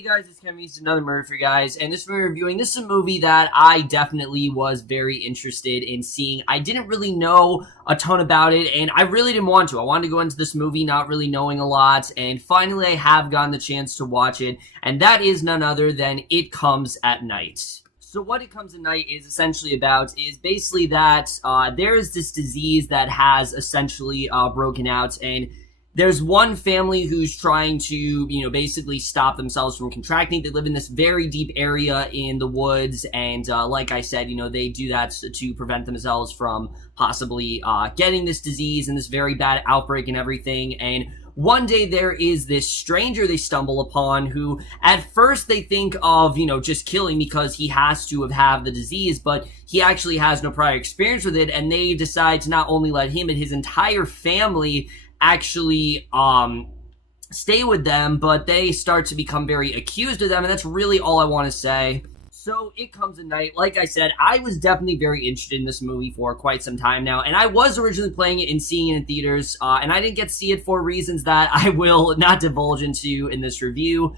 Hey guys, it's Kelvin. It's another murder for you guys, and this we're reviewing. This is a movie that I definitely was very interested in seeing. I didn't really know a ton about it, and I really didn't want to. I wanted to go into this movie not really knowing a lot, and finally I have gotten the chance to watch it, and that is none other than It Comes at Night. So what It Comes at Night is essentially about is basically that there is this disease that has essentially broken out, and there's one family who's trying to, basically stop themselves from contracting. They live in this very deep area in the woods, and like I said, they do that to prevent themselves from possibly getting this disease and this very bad outbreak and everything. And one day there is this stranger they stumble upon who at first they think of, just killing because he has to have the disease, but he actually has no prior experience with it, and they decide to not only let him but his entire family actually stay with them, but they start to become very accused of them, and that's really all I want to say. So It Comes at Night, like I said, I was definitely very interested in this movie for quite some time now, and I was originally playing it and seeing it in theaters, and I didn't get to see it for reasons that I will not divulge into in this review,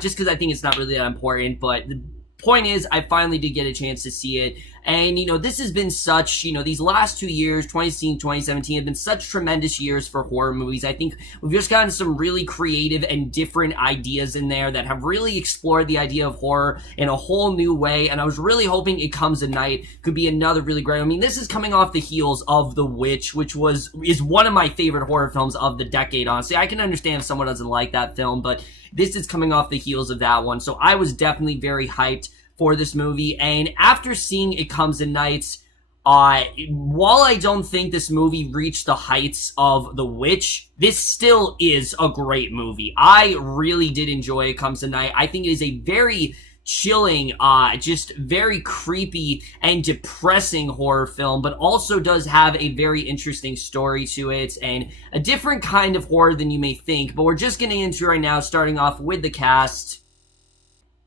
just because I think it's not really that important, but the point is, I finally did get a chance to see it, and, this has been such, these last 2 years, 2016, 2017, have been such tremendous years for horror movies. I think we've just gotten some really creative and different ideas in there that have really explored the idea of horror in a whole new way, and I was really hoping It Comes at Night could be another really great. I mean, this is coming off the heels of The Witch, which is one of my favorite horror films of the decade, honestly. I can understand if someone doesn't like that film, but this is coming off the heels of that one, so I was definitely very hyped for this movie. And after seeing It Comes at Night, while I don't think this movie reached the heights of The Witch, this still is a great movie. I really did enjoy It Comes at Night. I think it is a very chilling, just very creepy and depressing horror film, but also does have a very interesting story to it and a different kind of horror than you may think. But we're just getting into it right now, starting off with the cast.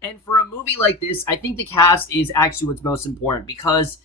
And for a movie like this, I think the cast is actually what's most important, because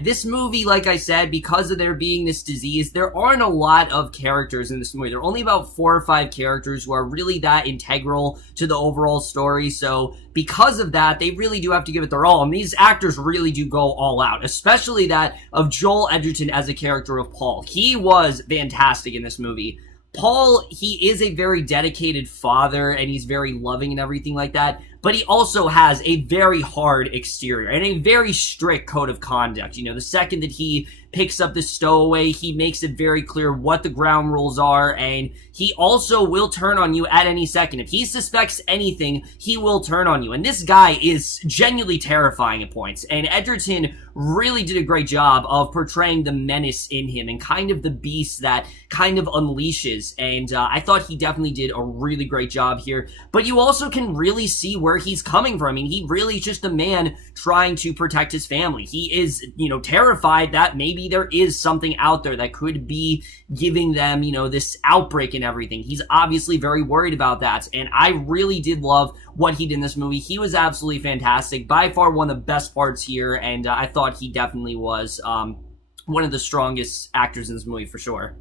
this movie, like I said, because of there being this disease, there aren't a lot of characters in this movie. There are only about 4 or 5 characters who are really that integral to the overall story. So because of that, they really do have to give it their all. And these actors really do go all out, especially that of Joel Edgerton as a character of Paul. He was fantastic in this movie. Paul, he is a very dedicated father, and he's very loving and everything like that, but he also has a very hard exterior and a very strict code of conduct. The second that he picks up the stowaway, he makes it very clear what the ground rules are, and he also will turn on you at any second. If he suspects anything, he will turn on you, and this guy is genuinely terrifying at points, and Edgerton really did a great job of portraying the menace in him and kind of the beast that kind of unleashes, and I thought he definitely did a really great job here. But you also can really see where he's coming from. I mean, he really is just a man trying to protect his family. He is, terrified that maybe there is something out there that could be giving them, this outbreak and everything. He's obviously very worried about that, and I really did love what he did in this movie. He was absolutely fantastic. By far one of the best parts here, and I thought he definitely was one of the strongest actors in this movie for sure.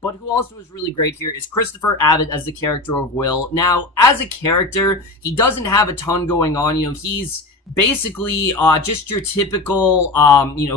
But who also is really great here is Christopher Abbott as the character of Will. Now, as a character, he doesn't have a ton going on. He's basically just your typical,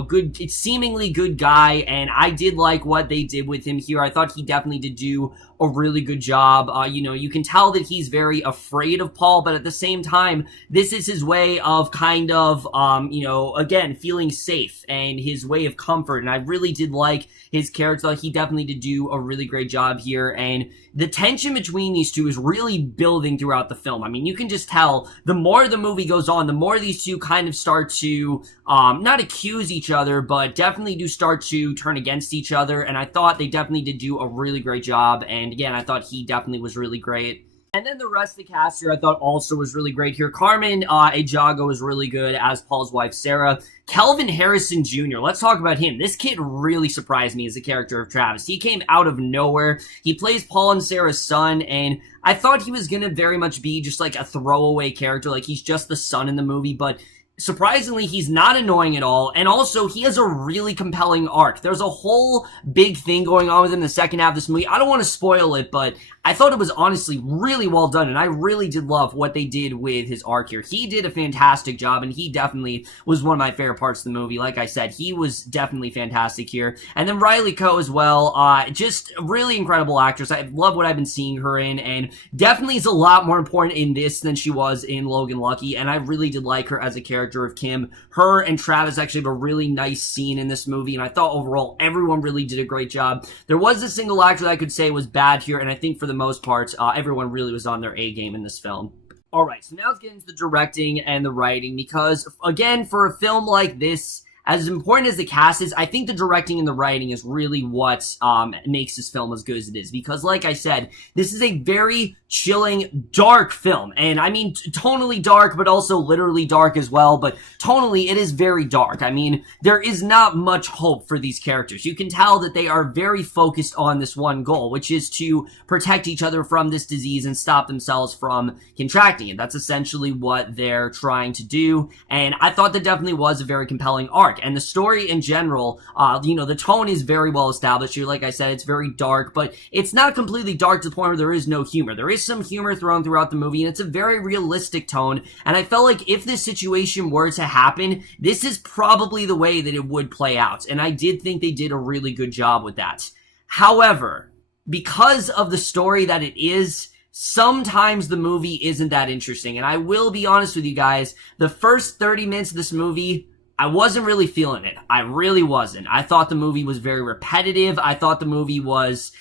good, seemingly good guy, and I did like what they did with him here. I thought he definitely did do a really good job. You can tell that he's very afraid of Paul, but at the same time, this is his way of kind of, again, feeling safe and his way of comfort, and I really did like his character. He definitely did do a really great job here, and the tension between these two is really building throughout the film. I mean, you can just tell the more the movie goes on, the more these two kind of start to, not accuse each other, but definitely do start to turn against each other, and I thought they definitely did do a really great job, and again, I thought he definitely was really great. And then the rest of the cast here I thought also was really great here. Carmen Ejogo was really good as Paul's wife, Sarah. Kelvin Harrison Jr., let's talk about him. This kid really surprised me as a character of Travis. He came out of nowhere. He plays Paul and Sarah's son, and I thought he was going to very much be just like a throwaway character, like he's just the son in the movie, but surprisingly, he's not annoying at all, and also he has a really compelling arc. There's a whole big thing going on with him in the second half of this movie. I don't want to spoil it, but I thought it was honestly really well done, and I really did love what they did with his arc here. He did a fantastic job, and he definitely was one of my favorite parts of the movie. Like I said, he was definitely fantastic here. And then Riley Keough as well, just a really incredible actress. I love what I've been seeing her in, and definitely is a lot more important in this than she was in Logan Lucky, and I really did like her as a character of Kim. Her and Travis actually have a really nice scene in this movie, and I thought overall everyone really did a great job. There was a single actor that I could say was bad here, and I think for the most part, everyone really was on their A game in this film. Alright, so now let's get into the directing and the writing, because, again, for a film like this, as important as the cast is, I think the directing and the writing is really what makes this film as good as it is. Because, like I said, this is a very chilling, dark film. And I mean, tonally dark, but also literally dark as well. But tonally, it is very dark. I mean, there is not much hope for these characters. You can tell that they are very focused on this one goal, which is to protect each other from this disease and stop themselves from contracting it. That's essentially what they're trying to do. And I thought that definitely was a very compelling arc. And the story in general, the tone is very well established here. Like I said, it's very dark, but it's not completely dark to the point where there is no humor. There is some humor thrown throughout the movie, and it's a very realistic tone. And I felt like if this situation were to happen, this is probably the way that it would play out. And I did think they did a really good job with that. However, because of the story that it is, sometimes the movie isn't that interesting. And I will be honest with you guys, the first 30 minutes of this movie, I wasn't really feeling it. I really wasn't. I thought the movie was very repetitive. I thought the movie was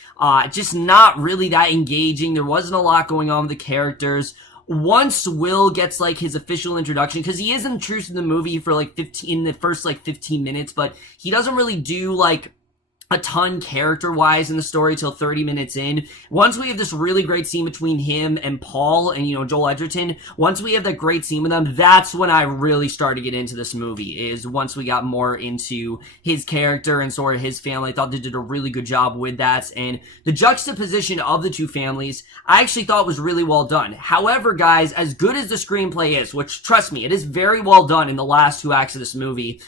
just not really that engaging. There wasn't a lot going on with the characters. Once Will gets like his official introduction, because he is introduced in the movie for like 15 minutes, but he doesn't really do like a ton character-wise in the story till 30 minutes in. Once we have this really great scene between him and Paul and, Joel Edgerton, once we have that great scene with them, that's when I really started to get into this movie, is once we got more into his character and sort of his family. I thought they did a really good job with that, and the juxtaposition of the two families, I actually thought was really well done. However, guys, as good as the screenplay is, which, trust me, it is very well done in the last 2 acts of this movie,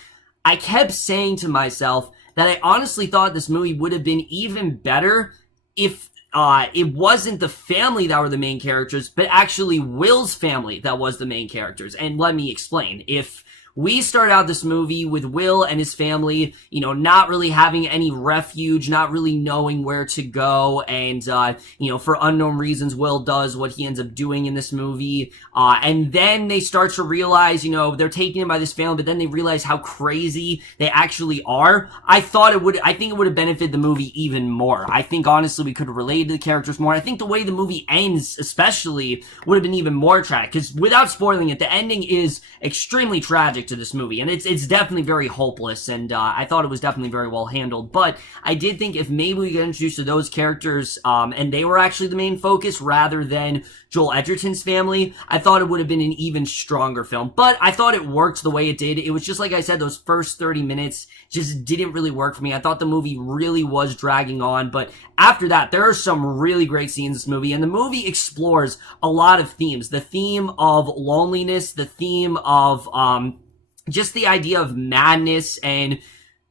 I kept saying to myself that I honestly thought this movie would have been even better if it wasn't the family that were the main characters, but actually Will's family that was the main characters. And let me explain. If we start out this movie with Will and his family, not really having any refuge, not really knowing where to go, and, for unknown reasons, Will does what he ends up doing in this movie, and then they start to realize, they're taken in by this family, but then they realize how crazy they actually are. I think it would have benefited the movie even more. I think, honestly, we could have related to the characters more. I think the way the movie ends, especially, would have been even more tragic, because without spoiling it, the ending is extremely tragic to this movie, and it's definitely very hopeless, and I thought it was definitely very well handled. But I did think if maybe we get introduced to those characters, and they were actually the main focus rather than Joel Edgerton's family, I thought it would have been an even stronger film. But I thought it worked the way it did. It was just like I said, those first 30 minutes just didn't really work for me. I thought the movie really was dragging on, but after that, there are some really great scenes in this movie, and the movie explores a lot of themes. The theme of loneliness, the theme of just the idea of madness and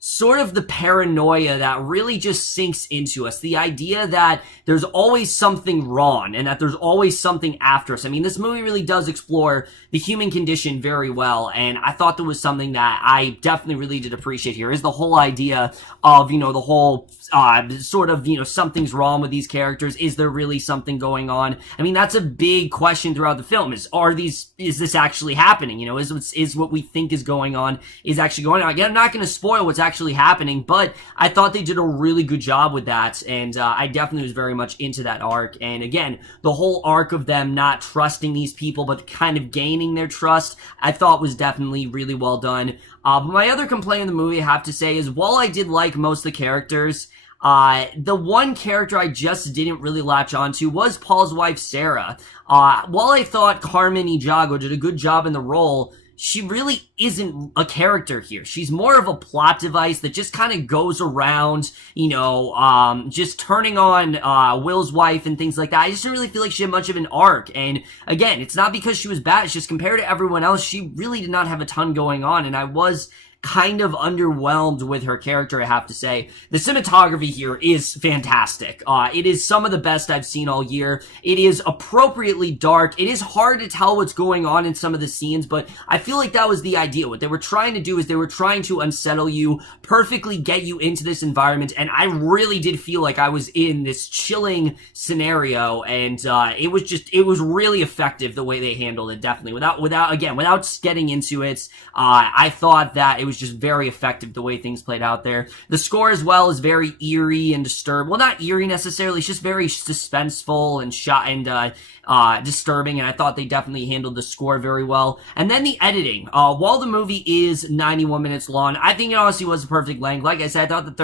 sort of the paranoia that really just sinks into us. The idea that there's always something wrong and that there's always something after us. I mean, this movie really does explore the human condition very well, and I thought there was something that I definitely really did appreciate here, is the whole idea of, the whole sort of, something's wrong with these characters. Is there really something going on? I mean, that's a big question throughout the film, is this actually happening? Is what we think is going on is actually going on? Again, I'm not going to spoil what's actually happening, but I thought they did a really good job with that, and I definitely was very much into that arc. And again, the whole arc of them not trusting these people, but kind of gaining their trust, I thought was definitely really well done. But my other complaint in the movie, I have to say, is while I did like most of the characters, the one character I just didn't really latch onto was Paul's wife, Sarah. While I thought Carmen Ejogo did a good job in the role, she really isn't a character here. She's more of a plot device that just kind of goes around, just turning on Will's wife and things like that. I just didn't really feel like she had much of an arc. And again, it's not because she was bad. It's just compared to everyone else, she really did not have a ton going on. And I was kind of underwhelmed with her character, I have to say. The cinematography here is fantastic. It is some of the best I've seen all year. It is appropriately dark. It is hard to tell what's going on in some of the scenes, but I feel like that was the idea. What they were trying to do is they were trying to unsettle you, perfectly get you into this environment, and I really did feel like I was in this chilling scenario, and it was really effective the way they handled it, definitely. Without getting into it, I thought that it was just very effective the way things played out there. The score as well is very eerie and disturbed. Well, not eerie necessarily, it's just very suspenseful and disturbing, and I thought they definitely handled the score very well. And then the editing. While the movie is 91 minutes long, I think it honestly was a perfect length. Like I said, I thought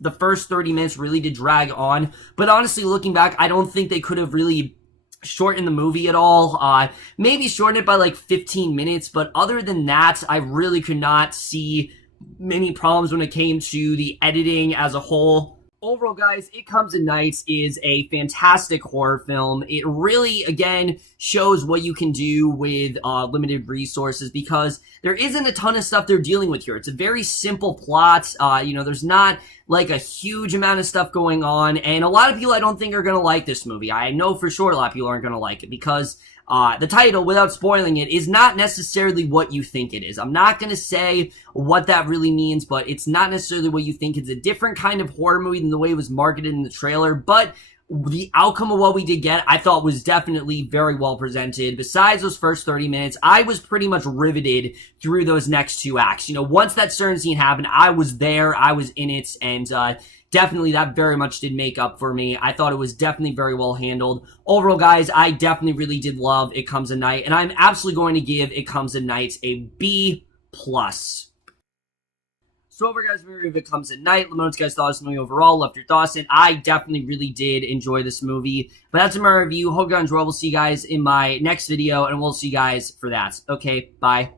the first 30 minutes really did drag on, but honestly, looking back, I don't think they could have really shorten the movie at all. Maybe shorten it by like 15 minutes, but other than that, I really could not see many problems when it came to the editing as a whole. Overall, guys, It Comes at Night is a fantastic horror film. It really, again, shows what you can do with limited resources, because there isn't a ton of stuff they're dealing with here. It's a very simple plot. There's not like a huge amount of stuff going on, and a lot of people I don't think are going to like this movie. I know for sure a lot of people aren't going to like it, because the title, without spoiling it, is not necessarily what you think it is. I'm not going to say what that really means, but it's not necessarily what you think. It's a different kind of horror movie than the way it was marketed in the trailer, but the outcome of what we did get, I thought, was definitely very well presented. Besides those first 30 minutes, I was pretty much riveted through those next two acts. Once that certain scene happened, I was there, I was in it, and definitely that very much did make up for me. I thought it was definitely very well handled. Overall, guys, I definitely really did love It Comes at Night, and I'm absolutely going to give It Comes at Night a B+. So over, guys, if It Comes at Night, let me know what you guys thought of this movie overall, left your thoughts, and I definitely really did enjoy this movie. But that's my review. Hope you guys enjoyed. We'll see you guys in my next video, and we'll see you guys for that. Okay, bye.